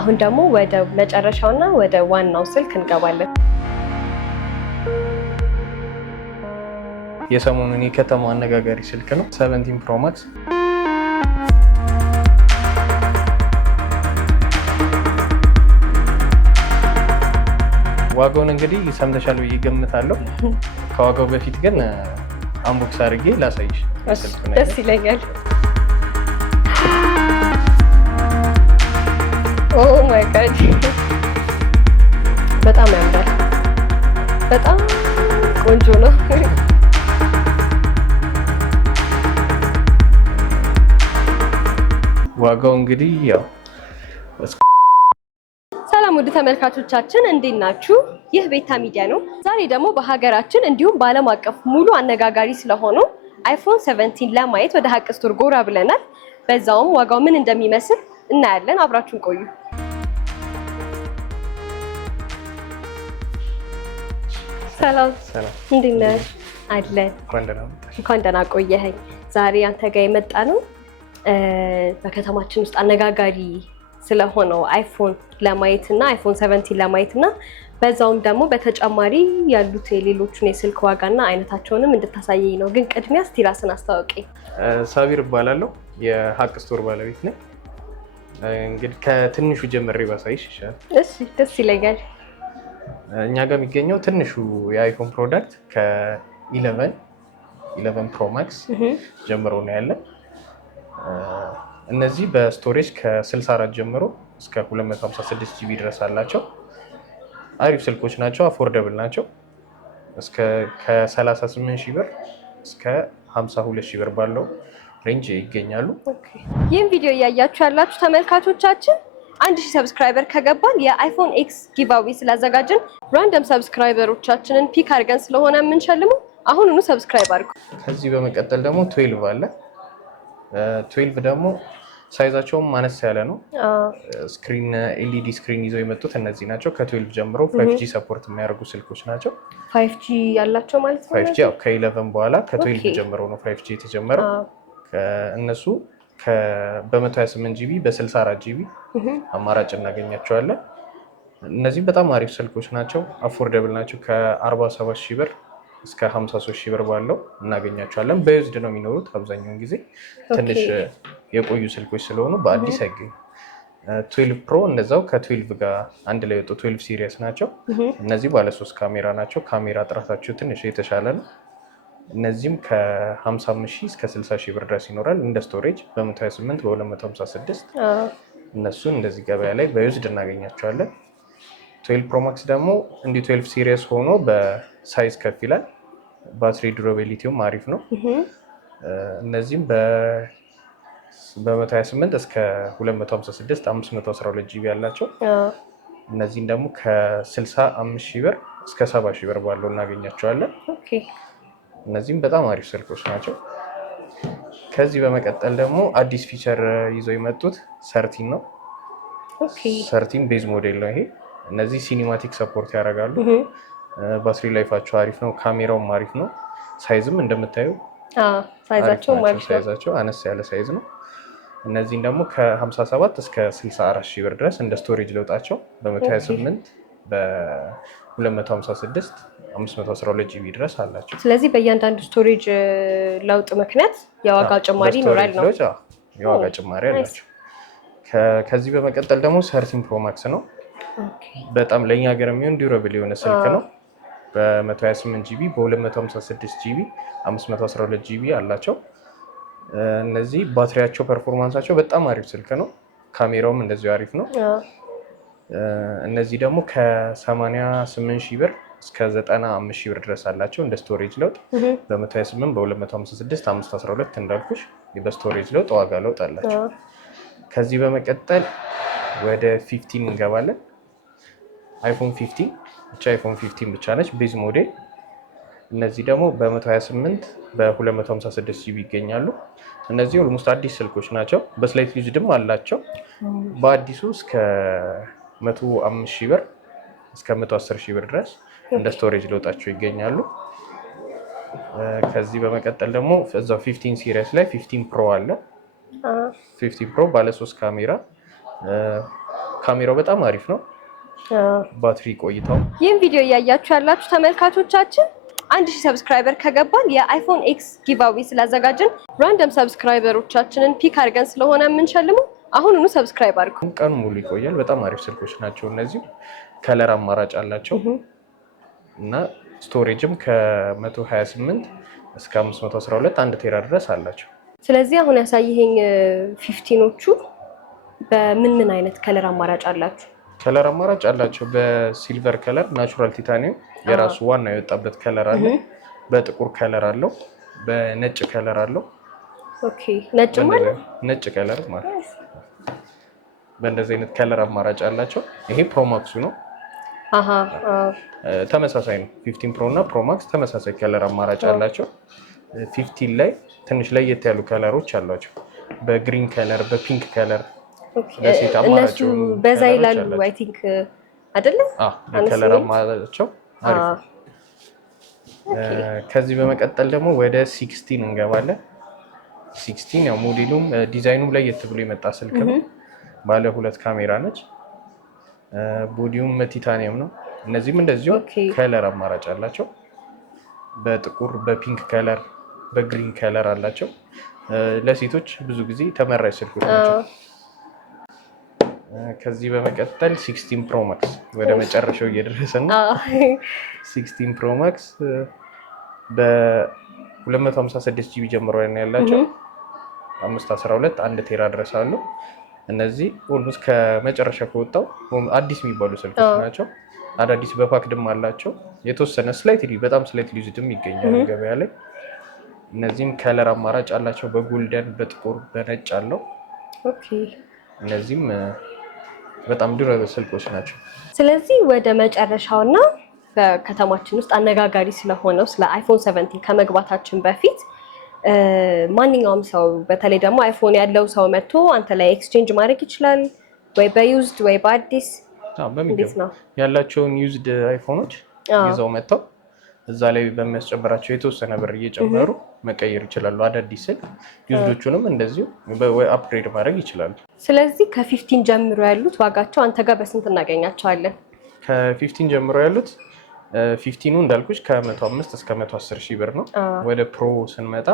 አሁን ደግሞ ወደ መጨረሻውና ወደ ዋናው ስልክ እንገባለን። የሰሞኑን የከተማው አነጋጋሪ ስልክ ነው 17 ፕሮ ማክስ። ዋጋውን እንግዲህ ሰምተሻል ብዬ እገምታለሁ። ከዋጋው በፊት ግን አንቦክስ አድርጌ ላሳይሽ። ደስ ይለኛል። ኦ ማይ ጋድ በጣም ያምራል። በጣም ቆንጆ ነው። ዋጋው እንግዲህ ያው ሰላም ውድ ተመልካቾቻችን እንዴት ናችሁ? ይህ ቤታ ሚዲያ ነው። ዛሬ ደግሞ በሀገራችን እንዲሁም በዓለም አቀፍ ሙሉ አነጋጋሪ ስለሆነው አይፎን 17 ለማየት ወደ ሀቅ ስቶር ጎራ ብለናል። በዛውም ዋጋው ምን እንደሚመስል እናያለን። አብራችሁን ቆዩ። ሰላም እንዴት ነህ? አለን። እንኳን ደህና ቆየኸኝ። ዛሬ አንተ ጋር የመጣ ነው በከተማችን ውስጥ አነጋጋሪ ስለሆነው አይፎን ለማየት እና አይፎን 17 ለማየት እና በዛውም ደግሞ በተጨማሪ ያሉት የሌሎቹን የስልክ ዋጋና አይነታቸውንም እንድታሳየኝ ነው። ግን ቅድሚያ እስቲ ራስን አስተዋውቀኝ። ሳቢር እባላለሁ፣ የሀቅ ስቶር ባለቤት ነኝ። እንግዲህ ከትንሹ ጀምሬ ባሳይሽ ይሻላል? እሺ፣ ደስ ይለኛል። እኛ ጋር የሚገኘው ትንሹ የአይፎን ፕሮዳክት ከ11 ፕሮ ማክስ ጀምሮ ነው ያለን። እነዚህ በስቶሬጅ ከ64 ጀምሮ እስከ 256 ጂቢ ድረስ አላቸው። አሪፍ ስልኮች ናቸው፣ አፎርደብል ናቸው። ከ38 ሺህ ብር እስከ 52 ሺህ ብር ባለው ሬንጅ ይገኛሉ። ይህን ቪዲዮ እያያችሁ ያላችሁ ተመልካቾቻችን 1000 ሰብስክራይበር ከገባን የአይፎን ኤክስ ጊቫዌ ስላዘጋጀን ራንደም ሰብስክራይበሮቻችንን ፒክ አድርገን ስለሆነ የምንሸልመው አሁኑኑ ሰብስክራይብ አድርጉ። ከዚህ በመቀጠል ደግሞ 12 አለ። 12 ደግሞ ሳይዛቸውም አነስ ያለ ነው። ስክሪን ኤልኢዲ ስክሪን ይዘው የመጡት እነዚህ ናቸው። ከ12 ጀምሮ 5G ሰፖርት የሚያደርጉ ስልኮች ናቸው። 5G ያላቸው ማለት ነው። 5G ያው ከ11 በኋላ ከ12 ጀምሮ ነው 5G የተጀመረው። እነሱ በ128 ጂቢ በ64 ጂቢ አማራጭ እናገኛቸዋለን። እነዚህ በጣም አሪፍ ስልኮች ናቸው፣ አፎርደብል ናቸው። ከ47 ሺህ ብር እስከ 53 ሺህ ብር ባለው እናገኛቸዋለን። በዩዝድ ነው የሚኖሩት አብዛኛውን ጊዜ። ትንሽ የቆዩ ስልኮች ስለሆኑ በአዲስ አይገኙም። 12 ፕሮ እንደዛው ከ12 ጋር አንድ ላይ ወጡ 12 ሲሪየስ ናቸው። እነዚህ ባለ3 ካሜራ ናቸው። ካሜራ ጥራታቸው ትንሽ የተሻለ ነው። እነዚህም ከ55 ሺህ እስከ 60 ሺህ ብር ድረስ ይኖራል። እንደ ስቶሬጅ በ128 በ256 እነሱን እንደዚህ ገበያ ላይ በዩዝድ እናገኛቸዋለን። 12 ፕሮ ማክስ ደግሞ እንዲህ 12 ሲሪየስ ሆኖ በሳይዝ ከፍ ይላል። ባትሪ ዱራቢሊቲውም አሪፍ ነው። እነዚህም በ128 እስከ 256 512 ጂቢ ያላቸው። እነዚህም ደግሞ ከ65 ሺህ ብር እስከ 70 ሺህ ብር ባለው እናገኛቸዋለን። እነዚህም በጣም አሪፍ ስልኮች ናቸው። ከዚህ በመቀጠል ደግሞ አዲስ ፊቸር ይዘው የመጡት 13 ነው። 13 ቤዝ ሞዴል ነው ይሄ። እነዚህ ሲኒማቲክ ሰፖርት ያደርጋሉ። ባትሪ ላይፋቸው አሪፍ ነው። ካሜራውም አሪፍ ነው። ሳይዝም እንደምታዩ ሳይዛቸው አነስ ያለ ሳይዝ ነው። እነዚህም ደግሞ ከ57 እስከ 64 ሺህ ብር ድረስ እንደ ስቶሬጅ ለውጣቸው በ128 በ256 512 ጂቢ ድረስ አላቸው። ስለዚህ በእያንዳንዱ ስቶሬጅ ለውጥ ምክንያት የዋጋ ጭማሪ ይኖራል ነው? የዋጋ ጭማሪ አላቸው። ከዚህ በመቀጠል ደግሞ 13 ፕሮ ማክስ ነው። በጣም ለእኛ ሀገር የሚሆን ዲዩራብል የሆነ ስልክ ነው። በ128 ጂቢ በ256 ጂቢ 512 ጂቢ አላቸው። እነዚህ ባትሪያቸው ፐርፎርማንሳቸው በጣም አሪፍ ስልክ ነው። ካሜራውም እንደዚሁ አሪፍ ነው። እነዚህ ደግሞ ከ88 ሺህ ብር እስከ 95 ሺህ ብር ድረስ አላቸው እንደ ስቶሬጅ ለውጥ። በ128 በ256 512 እንዳልኩሽ በስቶሬጅ ለውጥ ዋጋ ለውጥ አላቸው። ከዚህ በመቀጠል ወደ 15 እንገባለን። አይፎን 15 ብቻ አይፎን 15 ብቻ ነች ቤዝ ሞዴል። እነዚህ ደግሞ በ128 በ256 ጂቢ ይገኛሉ። እነዚህ ኦልሞስት አዲስ ስልኮች ናቸው። በስላይት ዩዝድም አላቸው። በአዲሱ እስከ 105 ሺህ ብር እስከ 110 ሺህ ብር ድረስ እንደ ስቶሬጅ ለውጣቸው ይገኛሉ። ከዚህ በመቀጠል ደግሞ እዛው 15 ሲሪየስ ላይ 15 ፕሮ አለ። 15 ፕሮ ባለ 3 ካሜራ ካሜራው በጣም አሪፍ ነው። ባትሪ ቆይታው ይህን ቪዲዮ እያያችሁ ያላችሁ ተመልካቾቻችን 1000 ሰብስክራይበር ከገባን የአይፎን ኤክስ ጊቫዌ ስላዘጋጀን ራንደም ሰብስክራይበሮቻችንን ፒክ አድርገን ስለሆነ የምንሸልመው አሁኑኑ ሰብስክራይብ አድርጉ። ቀኑ ሙሉ ይቆያል። በጣም አሪፍ ስልኮች ናቸው እነዚህ። ከለር አማራጭ አላቸው እና ስቶሬጅም ከ128 እስከ 512 1 ቴራ ድረስ አላቸው። ስለዚህ አሁን ያሳየኸኝ 15ኖቹ በምን ምን አይነት ከለር አማራጭ አላችሁ? ከለር አማራጭ አላቸው። በሲልቨር ከለር ናቹራል ቲታኒየም የራሱ ዋና የወጣበት ከለር አለ። በጥቁር ከለር አለው። በነጭ ከለር አለው። ኦኬ ነጭ ማለት ነጭ ከለር ማለት በእንደዚህ አይነት ከለር አማራጭ አላቸው። ይሄ ፕሮማክሱ ነው። ተመሳሳይ ነው። 15 ፕሮ እና ፕሮማክስ ተመሳሳይ ከለር አማራጭ አላቸው። 15 ላይ ትንሽ ለየት ያሉ ከለሮች አሏቸው። በግሪን ከለር፣ በፒንክ ከለር ለሴት አማራጭ እነሱ በዛ ይላሉ። አይ ቲንክ አይደለ? ከለር አማራጫቸው አሪፍ። ከዚህ በመቀጠል ደግሞ ወደ 16 እንገባለን። 16 ያው ሞዴሉም ዲዛይኑም ለየት ብሎ የመጣ ስልክ ነው። ባለ 2 ካሜራ ነች። ቦዲውም ቲታኒየም ነው። እነዚህም እንደዚሁ ከለር አማራጭ አላቸው። በጥቁር፣ በፒንክ ከለር፣ በግሪን ከለር አላቸው። ለሴቶች ብዙ ጊዜ ተመራጭ ስልኮች ናቸው። ከዚህ በመቀጠል 16 ፕሮ ማክስ ወደ መጨረሻው እየደረሰ ነው። 16 ፕሮ ማክስ በ256 ጂቢ ጀምሮ ያላቸው 512 1 ቴራ ድረስ አሉ። እነዚህ ኦልሞስት ከመጨረሻ ከወጣው አዲስ የሚባሉ ስልኮች ናቸው። አዳዲስ በፓክድም አላቸው። የተወሰነ ስላይትሊ በጣም ስላይትሊ ዩዝድም ይገኛል ገበያ ላይ። እነዚህም ከለር አማራጭ አላቸው። በጎልደን፣ በጥቁር፣ በነጭ አለው። ኦኬ እነዚህም በጣም ዱራብል ስልኮች ናቸው። ስለዚህ ወደ መጨረሻውና በከተማችን ውስጥ አነጋጋሪ ስለሆነው ስለ አይፎን 17 ከመግባታችን በፊት ማንኛውም ሰው በተለይ ደግሞ አይፎን ያለው ሰው መጥቶ አንተ ላይ ኤክስቼንጅ ማድረግ ይችላል ወይ በዩዝድ ወይ በአዲስ? እንዴት ነው ያላቸውን ዩዝድ አይፎኖች ይዘው መጥተው እዛ ላይ በሚያስጨምራቸው የተወሰነ ብር እየጨመሩ መቀየር ይችላሉ። አዳዲስ ስልክ ዩዝዶቹንም እንደዚሁ አፕግሬድ ማድረግ ይችላሉ። ስለዚህ ከ15 ጀምሮ ያሉት ዋጋቸው አንተ ጋር በስንት እናገኛቸዋለን? ከ15 ጀምሮ ያሉት 15ኑ እንዳልኩሽ ከ105 እስከ 110 ሺህ ብር ነው። ወደ ፕሮ ስንመጣ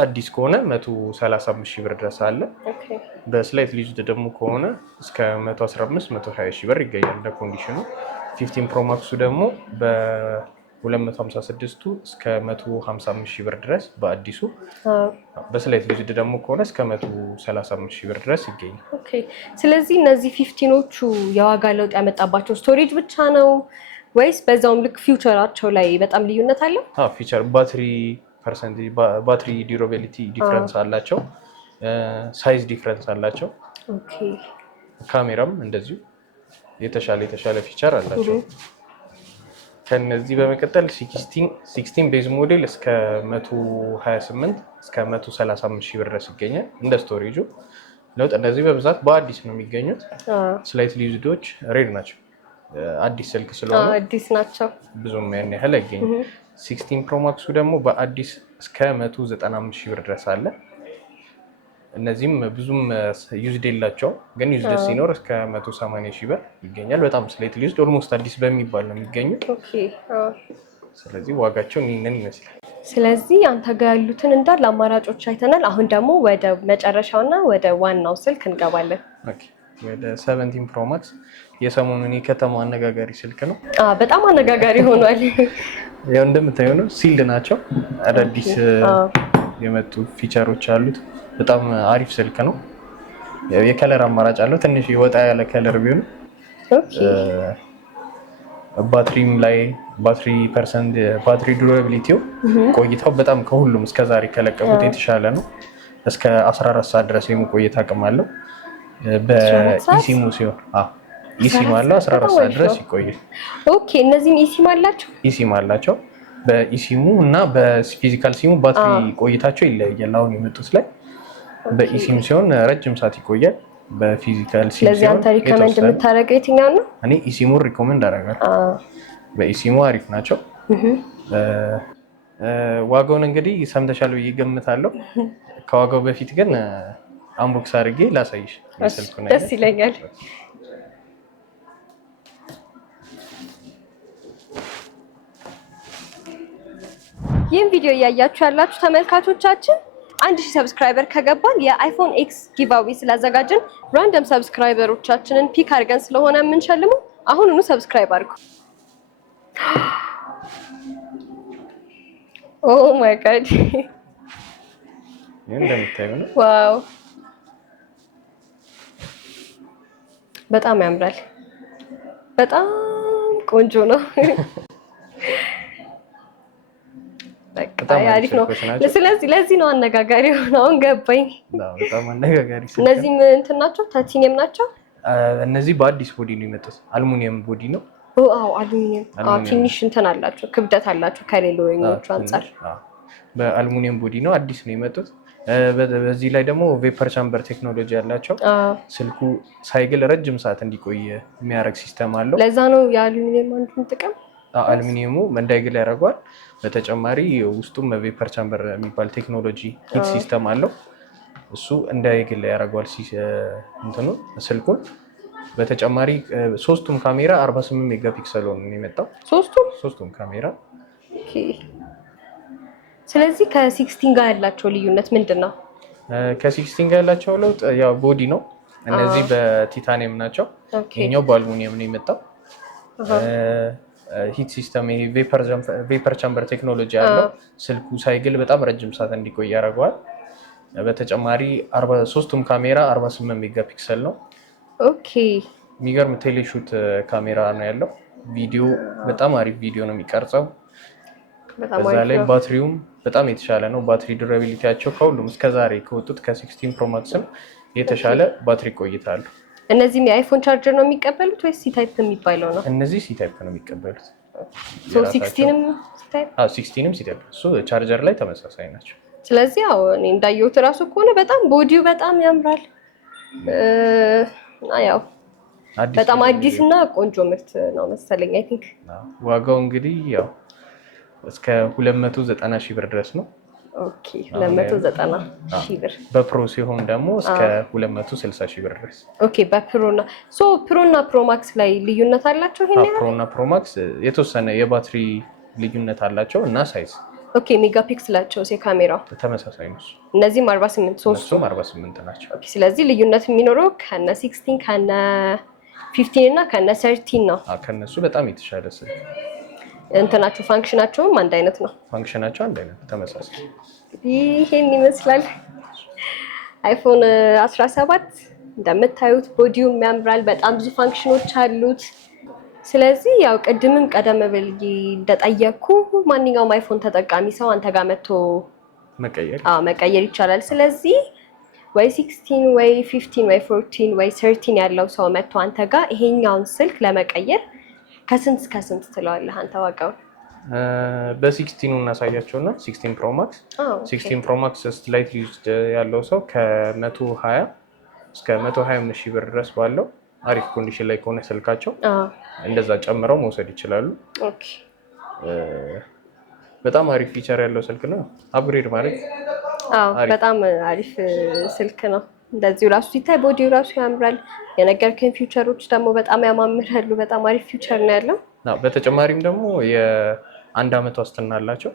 አዲስ ከሆነ 135 ሺህ ብር ድረስ አለ። በስላይት ዩዝድ ደግሞ ከሆነ እስከ 115 120 ሺህ ብር ይገኛል እንደ ኮንዲሽኑ። 15 ፕሮ ማክሱ ደግሞ በ256ቱ እስከ 155 ሺህ ብር ድረስ በአዲሱ፣ በስላይት ዩዝድ ደግሞ ከሆነ እስከ 135 ሺህ ብር ድረስ ይገኛል። ኦኬ ስለዚህ እነዚህ 15ኖቹ የዋጋ ለውጥ ያመጣባቸው ስቶሬጅ ብቻ ነው ወይስ በዛውም ልክ ፊውቸራቸው ላይ በጣም ልዩነት አለ? ፊውቸር ባትሪ ዲዩራቢሊቲ ዲፍረንስ አላቸው። ሳይዝ ዲፍረንስ አላቸው። ካሜራም እንደዚሁ የተሻለ ፊቸር አላቸው። ከነዚህ በመቀጠል 16 ቤዝ ሞዴል እስከ 128 እስከ 135 ሺህ ብር ድረስ ይገኛል እንደ ስቶሬጁ ለውጥ። እነዚህ በብዛት በአዲስ ነው የሚገኙት። ስላይት ዩዝዶች ሬድ ናቸው። አዲስ ስልክ ስለሆነ አዲስ ናቸው፣ ብዙም ያን ያህል አይገኝም። 16 ፕሮ ማክሱ ደግሞ በአዲስ እስከ 195 ሺህ ብር ድረስ አለ። እነዚህም ብዙም ዩዝድ የላቸውም፣ ግን ዩዝድ ሲኖር እስከ 180 ሺህ ብር ይገኛል። በጣም ስላይት ዩዝድ ኦልሞስት አዲስ በሚባል ነው የሚገኙት። ስለዚህ ዋጋቸው ይህንን ይመስላል። ስለዚህ አንተ ጋር ያሉትን እንዳለ አማራጮች አይተናል። አሁን ደግሞ ወደ መጨረሻውና ወደ ዋናው ስልክ እንገባለን። ወደ 17 ፕሮ ማክስ የሰሞኑን የከተማ አነጋጋሪ ስልክ ነው። በጣም አነጋጋሪ ሆኗል። ያው እንደምታየው ነው፣ ሲልድ ናቸው። አዳዲስ የመጡ ፊቸሮች አሉት። በጣም አሪፍ ስልክ ነው። የከለር አማራጭ አለው። ትንሽ ወጣ ያለ ከለር ቢሆን ባትሪም ላይ ባትሪ ዱራቢሊቲው ቆይታው በጣም ከሁሉም እስከዛሬ ከለቀቁት የተሻለ ነው። እስከ 14 ሰዓት ድረስ የመቆየት አቅም አለው። በኢሲሙ ሲሆን ኢሲም አለው 14 ሰዓት ድረስ ይቆያል። ኦኬ እነዚህም ኢሲም አላቸው። ኢሲም አላቸው። በኢሲሙ እና በፊዚካል ሲሙ ባትሪ ቆይታቸው ይለያያል። አሁን የመጡት ላይ በኢሲም ሲሆን ረጅም ሰዓት ይቆያል። በፊዚካል ሲም ስለዚህ አንተ ሪኮመንድ የምታደርገው የትኛው ነው? እኔ ኢሲሙን ሪኮመንድ አደርጋለሁ። በኢሲሙ አሪፍ ናቸው። ዋጋውን እንግዲህ ሰምተሻል ብዬ እገምታለሁ። ከዋጋው በፊት ግን አንቦክስ አድርጌ ላሳይሽ። ደስ ይለኛል። ይህን ቪዲዮ እያያችሁ ያላችሁ ተመልካቾቻችን 1000 ሰብስክራይበር ከገባን የአይፎን ኤክስ ጊቫዌ ስላዘጋጀን ራንደም ሰብስክራይበሮቻችንን ፒክ አድርገን ስለሆነ የምንሸልመው አሁኑኑ ሰብስክራይብ አድርጉ። ኦ ማይ ጋድ እንደምታዩ ነው። ዋው በጣም ያምራል። በጣም ቆንጆ ነው። በቃ አሪፍ ነው። ስለዚህ ለዚህ ነው አነጋጋሪ ሆነ። አሁን ገባኝ። በጣም አነጋጋሪ። እነዚህ እንትን ናቸው፣ ታይታኒየም ናቸው። እነዚህ በአዲስ ቦዲ ነው የመጡት። አልሙኒየም ቦዲ ነው። አዎ አልሙኒየም። ትንሽ እንትን አላቸው፣ ክብደት አላቸው ከሌሎኞቹ አንፃር። በአልሙኒየም ቦዲ ነው፣ አዲስ ነው የመጡት። በዚህ ላይ ደግሞ ቬፐር ቻምበር ቴክኖሎጂ ያላቸው ስልኩ ሳይግል ረጅም ሰዓት እንዲቆይ የሚያደርግ ሲስተም አለው። ለዛ ነው የአሉሚኒየም አንዱን ጥቅም። አሉሚኒየሙ እንዳይግል ያደርገዋል። በተጨማሪ ውስጡም ቬፐር ቻምበር የሚባል ቴክኖሎጂ ሂት ሲስተም አለው። እሱ እንዳይግል ያደርገዋል እንትኑ ስልኩን። በተጨማሪ ሶስቱም ካሜራ 48 ሜጋ ፒክሰል ነው የመጣው። ሶስቱም ካሜራ። ስለዚህ ከ16 ጋር ያላቸው ልዩነት ምንድን ነው? ከ16 ጋር ያላቸው ለውጥ ያው ቦዲ ነው። እነዚህ በቲታኒየም ናቸው። ይሄኛው በአልሙኒየም ነው የመጣው። ሂት ሲስተም ቬፐር ቻምበር ቴክኖሎጂ ያለው ስልኩ ሳይግል በጣም ረጅም ሰዓት እንዲቆይ ያደርገዋል። በተጨማሪ ሶስቱም ካሜራ 48 ሜጋ ፒክሰል ነው። ኦኬ የሚገርም ቴሌሹት ካሜራ ነው ያለው። ቪዲዮ በጣም አሪፍ ቪዲዮ ነው የሚቀርጸው። በዛ ላይ ባትሪውም በጣም የተሻለ ነው። ባትሪ ዱራቢሊቲያቸው ከሁሉም እስከዛሬ ከወጡት ከ16 ፕሮ ማክስም የተሻለ ባትሪ ቆይታ አለው። እነዚህም የአይፎን ቻርጀር ነው የሚቀበሉት ወይስ ሲታይፕ የሚባለው ነው? እነዚህ ሲታይፕ ነው የሚቀበሉት። 16ንም ሲታይፕ? አዎ 16ንም ሲታይፕ። እሱ ቻርጀር ላይ ተመሳሳይ ናቸው። ስለዚህ ያው እኔ እንዳየሁት እራሱ ከሆነ በጣም ቦዲው በጣም ያምራል። ያው በጣም አዲስ እና ቆንጆ ምርት ነው መሰለኝ። አይ ቲንክ ዋጋው እንግዲህ ያው እስከ 290 ሺህ ብር ድረስ ነው። ኦኬ 290 ሺህ ብር። በፕሮ ሲሆን ደግሞ እስከ 260 ሺህ ብር ድረስ። ኦኬ በፕሮና ፕሮና ፕሮ ማክስ ላይ ልዩነት አላቸው? ይሄን ያህል? ፕሮና ፕሮ ማክስ የተወሰነ የባትሪ ልዩነት አላቸው እና ሳይዝ። ኦኬ ሜጋ ፒክስላቸው የካሜራው ተመሳሳይ ነው። እነዚህም 48 ሶስቱም 48 ናቸው። ኦኬ ስለዚህ ልዩነት የሚኖረው ከነ 16 ከነ 15 እና ከነ 13 ነው። ከነሱ በጣም የተሻለ ስልክ እንትናቸው ፋንክሽናቸውም አንድ አይነት ነው። ፋንክሽናቸው አንድ አይነት ተመሳሳይ። ይሄን ይመስላል አይፎን 17 እንደምታዩት ቦዲውም ያምራል። በጣም ብዙ ፋንክሽኖች አሉት። ስለዚህ ያው ቅድምም ቀደም ብዬ እንደጠየቅኩ ማንኛውም አይፎን ተጠቃሚ ሰው አንተ ጋር መጥቶ መቀየር ይቻላል። ስለዚህ ወይ 16 ወይ 15 ወይ 14 ወይ 13 ያለው ሰው መጥቶ አንተ ጋር ይሄኛውን ስልክ ለመቀየር ከስንት እስከ ስንት ትለዋለህ አንተ ዋጋው? በ16 እናሳያቸውና 16 ፕሮ ማክስ 16 ፕሮ ማክስ ስላይት ዩዝድ ያለው ሰው ከ120 እስከ 125 ሺህ ብር ድረስ ባለው አሪፍ ኮንዲሽን ላይ ከሆነ ስልካቸው እንደዛ ጨምረው መውሰድ ይችላሉ። ኦኬ በጣም አሪፍ ፊቸር ያለው ስልክ ነው። አፕግሬድ ማለት በጣም አሪፍ ስልክ ነው። እንደዚሁ ራሱ ሲታይ ቦዲው ራሱ ያምራል። የነገርከኝ ፊውቸሮች ደግሞ በጣም ያማምራሉ። በጣም አሪፍ ፊውቸር ነው ያለው። በተጨማሪም ደግሞ የአንድ አመት ዋስትና አላቸው።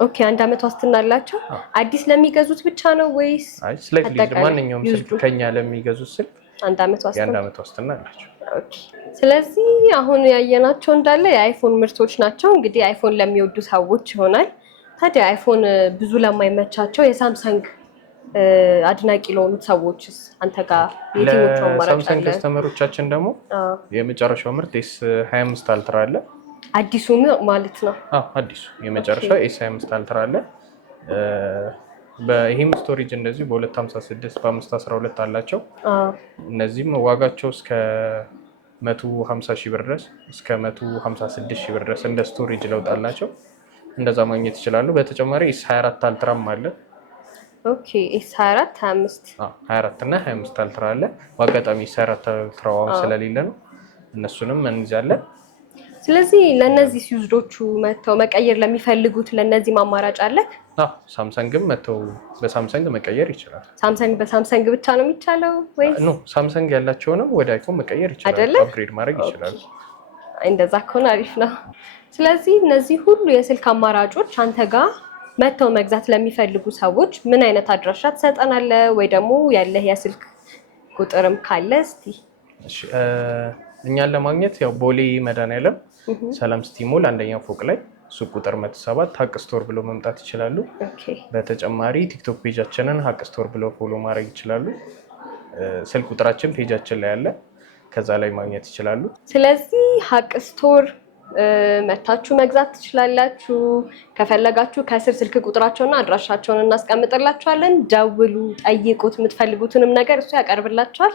ኦኬ 1 አመት ዋስትና አላቸው። አዲስ ለሚገዙት ብቻ ነው ወይስ? አይ ስላይትሊ ማንኛውም ስልክ ከኛ ለሚገዙት ስልክ 1 አመት ዋስትና የአንድ አመት ዋስትና አላቸው። ኦኬ ስለዚህ አሁን ያየናቸው እንዳለ የአይፎን ምርቶች ናቸው። እንግዲህ አይፎን ለሚወዱ ሰዎች ይሆናል። ታዲያ አይፎን ብዙ ለማይመቻቸው የሳምሰንግ አድናቂ ለሆኑት ሰዎችስ አንተ ጋር የትኞቹ አማራጭ አለ? ሳምሰንግ ከስተመሮቻችን ደግሞ የመጨረሻው ምርት S25 አልትራ አለ። አዲሱ ማለት ነው? አዲሱ የመጨረሻው S25 አልትራ አለ። በይሄም ስቶሬጅ እንደዚህ በ256 በ512 አላቸው። እነዚህም ዋጋቸው እስከ 150 ሺህ ብር ድረስ እስከ 156 ሺህ ብር ድረስ እንደ ስቶሬጅ ለውጥ አላቸው። እንደዛ ማግኘት ይችላሉ። በተጨማሪ S24 አልትራም አለ። ኦኬ S24 24 እና 25 አልትራ አለ። በአጋጣሚ S24 አልትራው ስለሌለ ነው እነሱንም እንይዛለን። ስለዚህ ለነዚህ ዩዝዶቹ መተው መቀየር ለሚፈልጉት ለነዚህ አማራጭ አለ? ሳምሰንግም መተው በሳምሰንግ መቀየር ይችላል። ሳምሰንግ በሳምሰንግ ብቻ ነው የሚቻለው ወይስ? ኖ ሳምሰንግ ያላቸውንም ወደ አይፎን መቀየር ይችላል። አፕግሬድ ማድረግ ይችላል። እንደዛ ከሆነ አሪፍ ነው። ስለዚህ እነዚህ ሁሉ የስልክ አማራጮች አንተ ጋር መተው መግዛት ለሚፈልጉ ሰዎች ምን አይነት አድራሻ ትሰጠናለህ? ወይ ደግሞ ያለህ የስልክ ቁጥርም ካለ እስቲ። እሺ እኛን ለማግኘት ያው ቦሌ መድኃኒዓለም ሰላም ሲቲ ሞል አንደኛው ፎቅ ላይ ሱቅ ቁጥር 107 ሀቅ ስቶር ብሎ መምጣት ይችላሉ። በተጨማሪ ቲክቶክ ፔጃችንን ሀቅ ስቶር ብሎ ፎሎ ማድረግ ይችላሉ። ስልክ ቁጥራችን ፔጃችን ላይ አለ፣ ከዛ ላይ ማግኘት ይችላሉ። ስለዚህ ሀቅ ስቶር መታችሁ መግዛት ትችላላችሁ። ከፈለጋችሁ ከስር ስልክ ቁጥራቸውና አድራሻቸውን እናስቀምጥላችኋለን። ደውሉ፣ ጠይቁት። የምትፈልጉትንም ነገር እሱ ያቀርብላችኋል።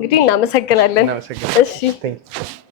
እንግዲህ እናመሰግናለን። እናመሰግናለን። እሺ